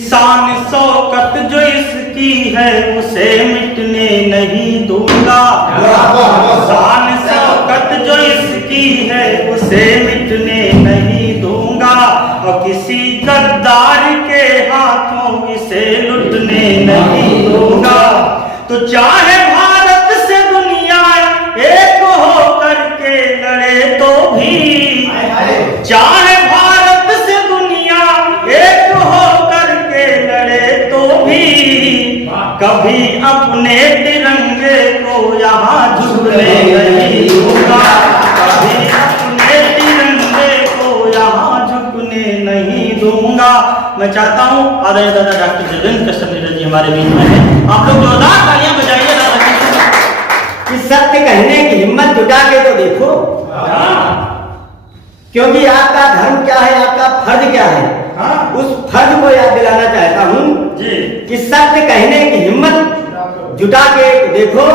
शान शौकत जो इसकी है उसे मिटने नहीं दूंगा। शान शौकत जो इसकी है उसे मिटने नहीं दूंगा और किसी गद्दार के हाथों इसे लुटने नहीं दूंगा। तो चाहे भारत से दुनिया एक होकर के लड़े तो भी, चाहे भारत से दुनिया एक होकर के लड़े तो भी, कभी अपने तिरंगे को यहाँ झुकने नहीं दूंगा। कभी अपने तिरंगे को यहाँ झुकने नहीं दूंगा। मैं चाहता हूँ आदरणीय दादा डॉक्टर जगन कश्यप जी हमारे बीच में है, आप लोग जोरदार तालियां बजाइए दादा की। सत्य कहने की हिम्मत जुटा के तो देखो, क्योंकि आपका धर्म क्या है, आपका फर्ज क्या है, उस फर्ज को याद दिलाना चाहता हूँ कि सत्य कहने की हिम्मत जुटा के तो देखो,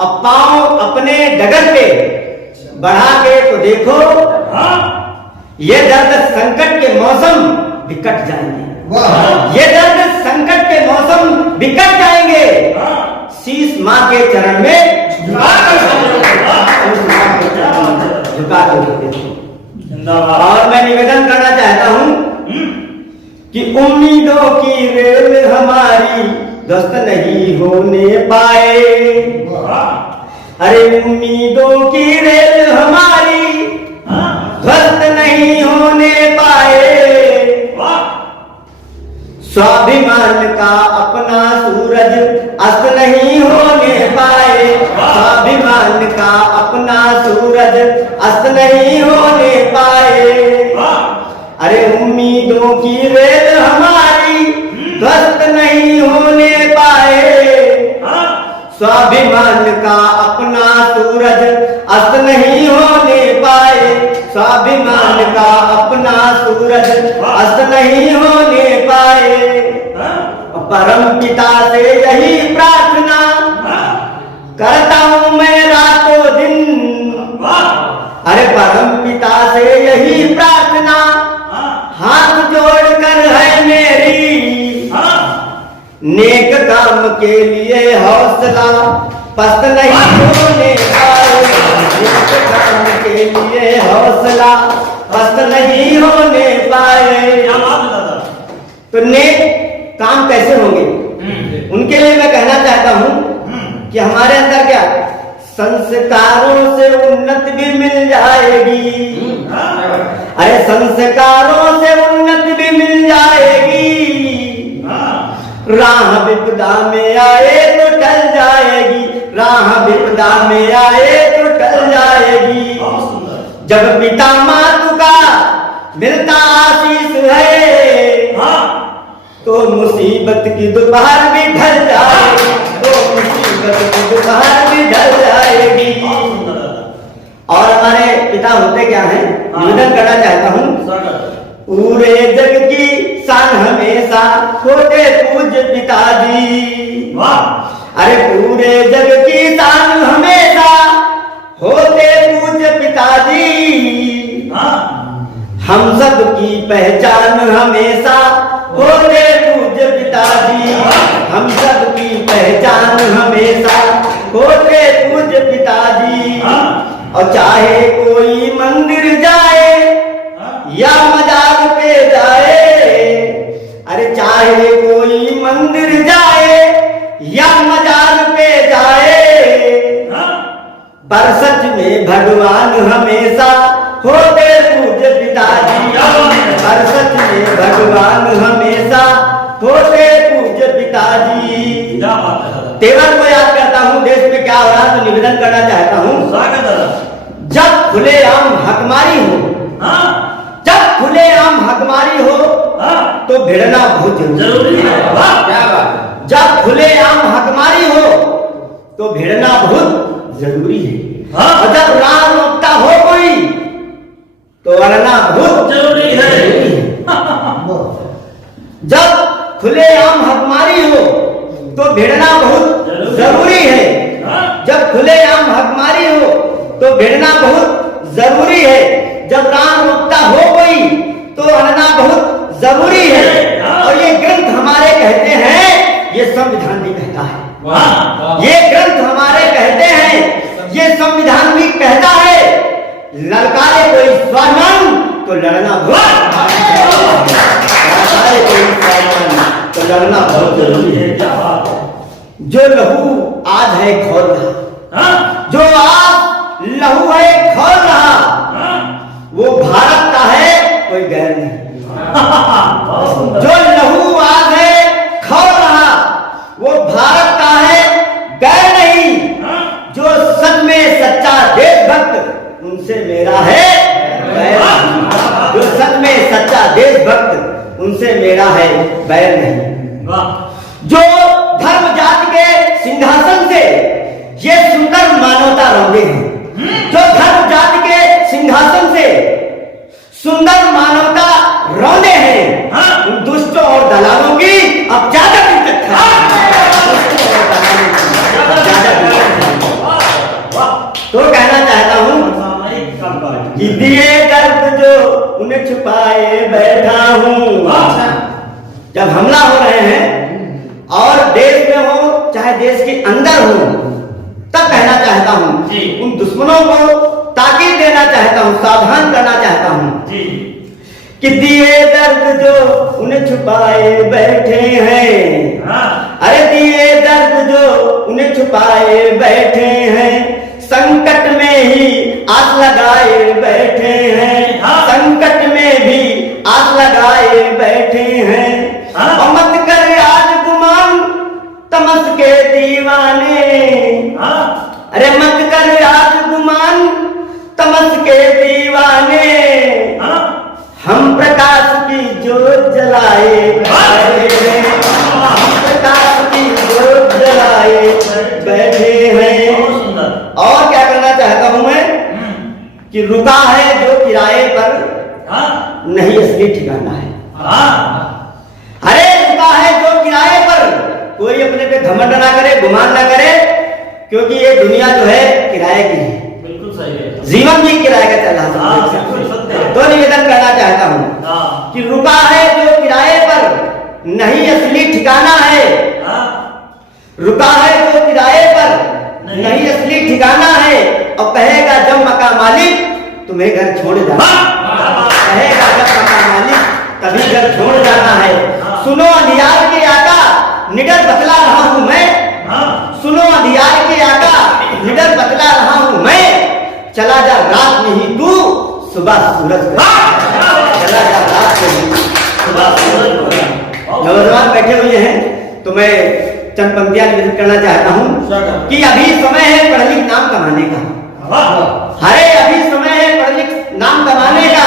अब पांव अपने डगर पे बढ़ा के तो देखो, ये दर्द संकट के मौसम बिकट जाएंगे। ये दर्द संकट के मौसम बिकट जाएंगे। शीश माँ के चरण में झुका दो। और मैं निवेदन करना चाहता हूँ कि उम्मीदों की रेल हमारी ध्वस्त नहीं होने पाए। अरे उम्मीदों की रेल हमारी ध्वस्त नहीं होने पाए। स्वाभिमान का अपना सूरज अस्त नहीं होने पाए। स्वाभिमान का अपना सूरज अस्त नहीं होने पाए। अरे उम्मीदों की रेल हमारी ध्वस्त नहीं होने पाए। स्वाभिमान का अपना सूरज अस्त नहीं होने पाए। स्वाभिमान का अपना सूरज अस्त नहीं होने पाए। परम पिता से यही प्रार्थना करता हूँ मैं रातों दिन। अरे परम पिता से यही प्रार्थना हाथ जोड़कर है मेरी। नेक काम के लिए हौसला पस्त नहीं होने पाए। नेक काम के लिए हौसला पस्त नहीं होने पाए। तो नेक काम कैसे होंगे, उनके लिए मैं कहना चाहता हूँ कि हमारे अंदर क्या संस्कारों से उन्नति भी मिल जाएगी। अरे संस्कारों से उन्नति भी मिल जाएगी। राह विपदा में आए तो टल जाएगी। राह विपदा में आए तो टल जाएगी। जब पिता मातु का मिलता आशीष है तो मुसीबत की दोपहर भी ढल जाएगी। तो मुसीबत की दोपहर भी ढल जाएगी। और हमारे पिता होते क्या हैं, निवेदन करना चाहता हूँ। पूरे जग की शान हमेशा होते पूज्य पिताजी। अरे पूरे जग की शान हमेशा होते पूज्य पिताजी। हम सब की पहचान हमेशा होते पूज्य पिताजी। हम सब की पहचान हमेशा होते पूज्य पिताजी। और चाहे कोई मंदिर जाए या मजार पे जाए। अरे चाहे कोई मंदिर जाए या मजार पे जाए, पर सच में भगवान हमेशा होते पूज्य पिताजी। पर सच में भगवान हमेशा होते पूज्य पिताजी। तेवर को याद करता हूँ, देश में क्या हो रहा है तो निवेदन करना चाहता हूँ। जब खुलेआम हकमारी हो, जब खुलेआम हकमारी हो तो भिड़ना बहुत जरूरी है। क्या बात। जब खुलेआम हकमारी हो तो भिड़ना बहुत जरूरी है। और जब राह रोकता हो कोई तो अड़ना बहुत जरूरी है। जब खुलेआम हकमारी हो तो भिड़ना बहुत जरूरी है। जब खुलेआम हकमारी हो तो भिड़ना बहुत जरूरी है। जब राह रोकता हो कोई तो अड़ना बहुत जरूरी है। और ये करना बहुत जरूरी है। क्या बात है। जो लहू आज है खोल रहा, हाँ? जो आज लहू है खोल रहा, हाँ? वो भारत का है, कोई गैर नहीं। बहुत सुंदर। जो लहू आज है खोल रहा, वो भारत का है, गैर नहीं। हाँ? जो सच में सच्चा देशभक्त, उनसे मेरा है बैर नहीं। जो सच में सच्चा देशभक्त, उनसे मेरा है बैर नहीं। वाह। जो धर्म जाति के सिंहासन से ये सुंदर मानवता रौंदे हैं, जो धर्म जाति के सिंहासन से सुंदर मानवता रौंदे हैं, हाँ? उन दुष्टों और दलालों की अब ज्यादा दिक्कत है। तो कहना चाहता हूँ सामयिक कामकाज। कि दिए दर्द जो उन्हें छुपाए बैठा हूँ। जब हमला हो रहे हैं और देश में हो चाहे देश के अंदर हो, तब कहना चाहता हूँ जी। उन दुश्मनों को ताकीद देना चाहता हूँ, सावधान करना चाहता हूँ जी। कि दिए दर्द जो उन्हें छुपाए बैठे हैं। हाँ? अरे दिए दर्द जो उन्हें छुपाए बैठे हैं, संकट में ही आस लगाए बैठे हैं। हाँ। संकट में भी आस लगाए बैठे हैं। हाँ। और मत कर आज गुमान तमस के दीवाने। हाँ? अरे मत कर आज गुमान तमस के दीवाने। हाँ? हम प्रकाश की जोत जलाए बैठे हैं। हम प्रकाश की जोत जलाए बैठे हैं। बहुत सुंदर। और क्या करना चाहता हूं मैं कि रुका है जो किराए पर, हाँ? नहीं असली ठिकाना है। हाँ? अरे रुका है जो किराए पर, कोई अपने पे घमंड ना करे, गुमान ना करे, क्योंकि ये दुनिया जो है किराए की है, बिल्कुल सही है। जीवन भी किराए का चल रहा हाँ, है। बिल्कुल सत्य है। तो निवेदन करना चाहता हूँ हाँ? कि रुका है जो किराए पर, नहीं असली ठिकाना है। हाँ? रुका है जो किराए पर, नहीं असली ठिकाना है। और कहेगा जब मका मालिक तुम्हें घर छोड़ जाना, कहेगा जब मका मालिक तभी घर छोड़ जाना है। सुनो अंधियार के आका निडर बतला रहा हूँ मैं। हाँ? सुनो अंधियार के आका निडर बतला रहा हूँ मैं। चला जा रात में ही तू सुबह सूरज को। चला जा रात में ही सुबह सूरज को। नौजवान बैठे हुए हैं तो मैं चंद पंक्तियां निवेदित करना चाहता हूँ कि अभी समय है पढ़ लिख नाम कमाने का। अरे अभी समय है पढ़ लिख नाम कमाने का।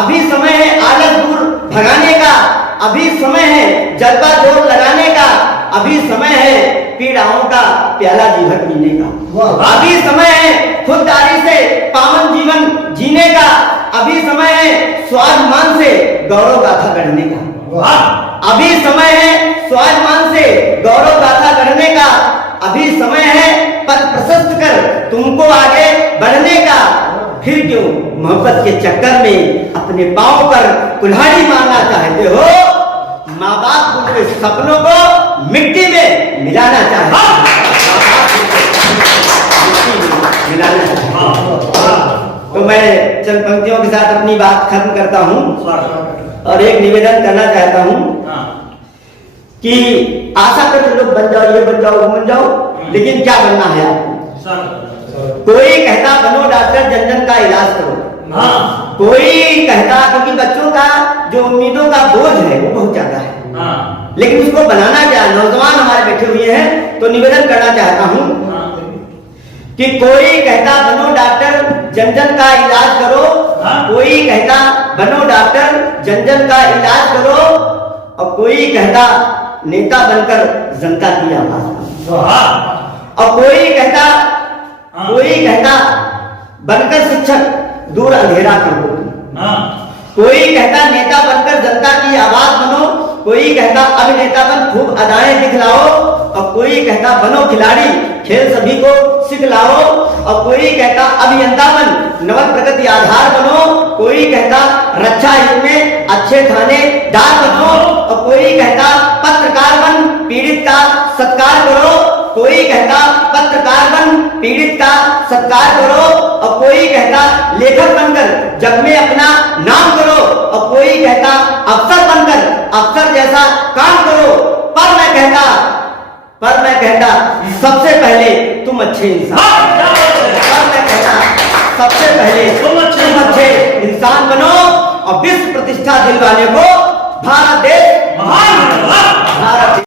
अभी समय है आलस दूर भगाने का। अभी समय है जज्बा जोर लगाने का। अभी समय है पीड़ाओं का प्याला जी भर पीने का। अभी समय है खुददारी से पावन जीवन जीने का। अभी समय है स्वाभिमान से गौरव गाथा गढ़ने का। अभी समय है स्वाभिमान से गौरव गाथा गढ़ने का। अभी समय है पद प्रशस्त कर तुमको आगे बढ़ने का। फिर क्यों मोहब्बत के चक्कर में अपने पांव पर कुल्हाड़ी मारना चाहते हो? माँ बाप के सपनों को मिट्टी में मिलाना चाहते मिलाना चाहते। तो मैं चंद पंक्तियों के साथ अपनी बात खत्म करता हूँ और एक निवेदन करना चाहता हूँ कि आशा करते लोग बन जाओ, ये बन जाओ, वो बन जाओ, लेकिन क्या बनना है आपको? कोई कहता बनो डॉक्टर, जन जन का इलाज करो। कोई कहता, क्योंकि बच्चों का जो उम्मीदों का बोझ है वो बहुत ज्यादा है, लेकिन उसको बनाना क्या? नौजवान हमारे बैठे हुए हैं तो निवेदन करना चाहता हूँ कि कोई कहता बनो डॉक्टर, जन जन का इलाज करो। कोई कहता बनो डॉक्टर, जन जन का इलाज करो। और कोई कहता नेता बनकर जनता की आवाज बनो। और कोई कहता बनकर शिक्षक दूर अंधेरा कर दो। कोई कहता नेता बनकर जनता की आवाज बनो। कोई कहता अभिनेता बन खूब अदाएं दिखलाओ। और कोई कहता बनो खिलाड़ी, खेल सभी को सिखलाओ। और कोई कहता अभियंता बन नवल प्रगति आधार बनो। कोई कहता रक्षा हित में अच्छे थानेदार बनो। और कोई कहता पत्रकार बन पीड़ित का सत्कार करो। कोई कहता पत्रकार बन पीड़ित का सत्कार करो। और कोई कहता लेखक बनकर जग में अपना नाम करो। और कोई कहता अफसर बनकर अफसर जैसा काम करो। मैं कहता सबसे पहले तुम अच्छे इंसान, पर मैं कहता सबसे पहले तुम अच्छे इंसान बनो और विश्व प्रतिष्ठा दिलवाने को भारत देश महान भारत